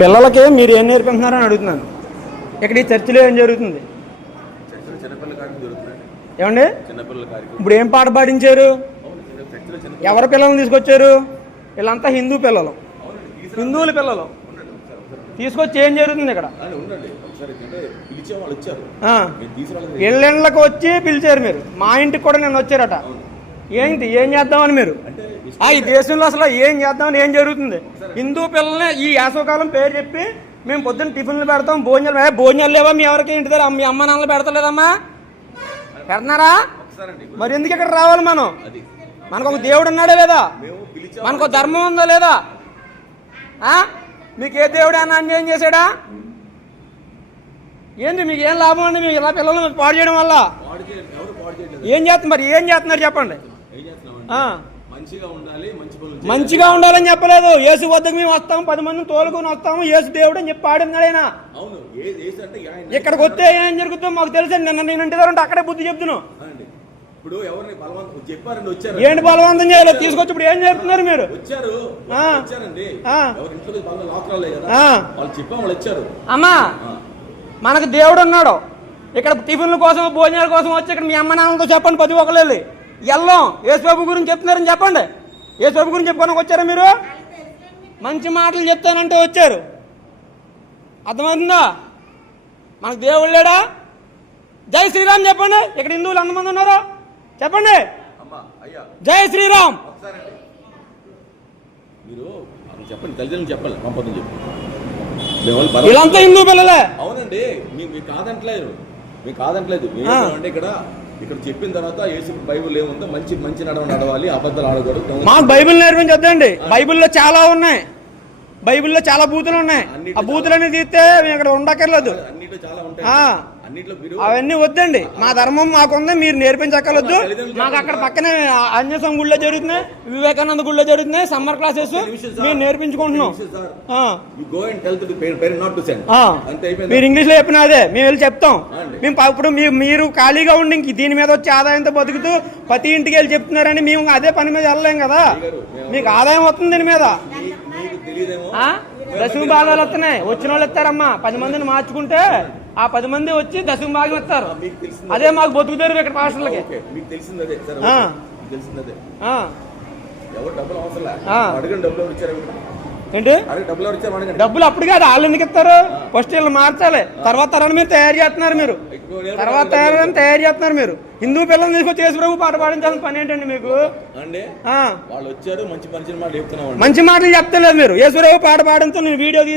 పిల్లలకి మీరు ఏం నేర్పిస్తున్నారని అడుగుతున్నాను. ఇక్కడ ఈ చర్చిలో ఏం జరుగుతుంది ఏమండి? ఇప్పుడు ఏం పాట పాటించారు? ఎవరి పిల్లల్ని తీసుకొచ్చారు? వీళ్ళంతా హిందూ పిల్లలు, హిందువుల పిల్లలు తీసుకొచ్చి ఏం జరుగుతుంది ఇక్కడ? ఇళ్ళకి వచ్చి పిలిచారు మీరు. మా ఇంటికి కూడా నేను వచ్చారట. ఏంటి ఏం చేద్దామని మీరు? ఈ దేశంలో అసలు ఏం చేద్దామని ఏం జరుగుతుంది? హిందూ పిల్లల్ని ఈ వేసవకాలం పేరు చెప్పి మేము పొద్దున్న టిఫిన్లు పెడతాం, భోజనాలు లేవా మీ ఎవరికి? ఇంటి దగ్గర మీ అమ్మ నాన్నలు పెడతలేదమ్మా? పెడుతున్నారా? మరి ఎందుకు ఇక్కడ రావాలి మనం? మనకు ఒక దేవుడు ఉన్నాడా లేదా? మనకు ఒక ధర్మం ఉందా లేదా? మీకు ఏ దేవుడు అన్న అన్యాయం చేశాడా? ఏంటి మీకు ఏం లాభం అండి? మీకు ఇలా పిల్లలు పాడు చేయడం వల్ల ఏం చేస్తున్నారు? మరి ఏం చేస్తున్నారు చెప్పండి. మంచిగా ఉండాలని చెప్పలేదు. యేసు వద్దకు మేము వస్తాము, 10 మందిని తోలుకొని వస్తాము, యేసు దేవుడు అని చెప్పి పాడినాడు ఆయన. ఇక్కడికి వస్తే ఏం జరుగుతుందో మాకు తెలుసండి. నేను ఇంటి దగ్గర ఉంటే అక్కడే బుద్ధి చెప్తున్నాను. ఏంటి బలవంతం చేయలేదు? తీసుకొచ్చి ఇప్పుడు ఏం చేస్తున్నారు మీరు? అమ్మా మనకు దేవుడు ఉన్నాడు. ఇక్కడ టిఫిన్ల కోసం భోజనాల కోసం వచ్చి ఇక్కడ మీ అమ్మ నాన్నలతో చెప్పండి, 10 ఒకళ్ళు వెళ్ళి ఎల్లం యేసుబాబు గురించి చెప్తున్నారని చెప్పండి. యేసుబాబు గురించి చెప్పుకోవడానికి వచ్చారా మీరు? మంచి మాటలు చెప్తానంటే వచ్చారు. అర్థమవుతుందా? మనకు దేవుడు లేడా? జై శ్రీరామ్ చెప్పండి. ఇక్కడ హిందువులు ఎంతమంది ఉన్నారు చెప్పండి. జై శ్రీరామ్ వీళ్ళంతా హిందూ పిల్లలే. అవునండి, మీకు కాదంటలేదు, అంటే ఇక్కడ చెప్పిన తర్వాత యేసు బైబుల్ ఏముందో మంచి నడవాలి, అబద్ధాలు ఆడకూడదు. మాకు బైబిల్ నేర్పించొద్దండి. బైబిల్లో చాలా ఉన్నాయి, బైబిల్లో చాలా బూతులు ఉన్నాయి. ఆ బూతులన్నీ తీస్తే మేము ఇక్కడ ఉండక్కర్లేదు. అవన్నీ వద్దండి. మా ధర్మం మాకుంది, మీరు నేర్పించక్కర్లేదు. మాకు అక్కడ పక్కనే అన్యసం గుళ్ళో జరుగుతున్నాయి, వివేకానంద గుళ్ళో జరుగుతున్నాయి సమ్మర్ క్లాసెస్. మేము నేర్పించుకుంటున్నాం. మీరు ఇంగ్లీష్ లో చెప్పిన అదే మేము వెళ్ళి చెప్తాం. మేము ఇప్పుడు మీరు ఖాళీగా ఉండి ఇంక దీని మీద వచ్చి ఆదాయంతో బతుకుతూ ప్రతి ఇంటికి వెళ్ళి చెప్తున్నారని మేము అదే పని మీద వెళ్ళలేం కదా. మీకు ఆదాయం వస్తుంది దీని మీద. దశమ భాగాలు వస్తున్నాయి, వచ్చిన వాళ్ళు ఇస్తారమ్మా. 10 మందిని మార్చుకుంటే ఆ 10 మంది వచ్చి దశమ భాగం ఇస్తారు. అదే మాకు బతుకుతారు ఇక్కడ పాస్టర్లకి. ఏంటి డబ్బులు అప్పుడు కాదు, వాళ్ళు ఎందుకు ఇస్తారు? ఫస్ట్ వీళ్ళు మార్చాలి, తర్వాత తరాన్ని మీరు తయారు చేస్తున్నారు. మీరు తర్వాత తయారు చేస్తున్నారు. మీరు హిందూ పిల్లల్ని తీసుకొచ్చి యేసు ప్రభు పాట పాడించాల్సిన పని ఏంటండి మీకు? మంచి మాటలు చెప్తలేదు మీరు. యేసు ప్రభు పాట పాడంతో నేను వీడియో తీసి